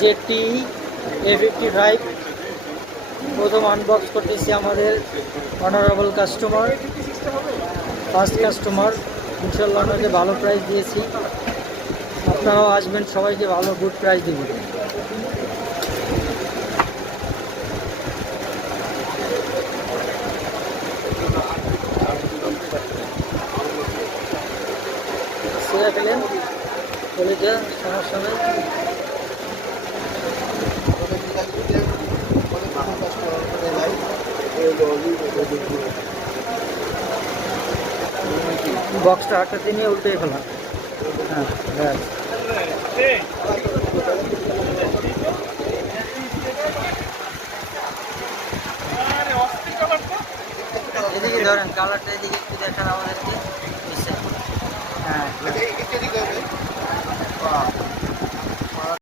Jetty A55 প্রথম unbox করতেছি আমাদের অনারেবল কাস্টমার, ফার্স্ট কাস্টমার। ইনশাল্লাহ ওনাকে ভালো প্রাইস দিয়েছি, আপনারাও আসবেন, সবাইকে ভালো গুড প্রাইস দেবেন। সেরা পেলেন চলে যা, সমস্যা নেই। বক্সটা হাঁটাতে নিয়ে উল্টে ফেলা। হ্যাঁ ব্যাস। এদিকে ধরেন, কালারটা এদিকে একটু দেখান আমাদেরকে। হ্যাঁ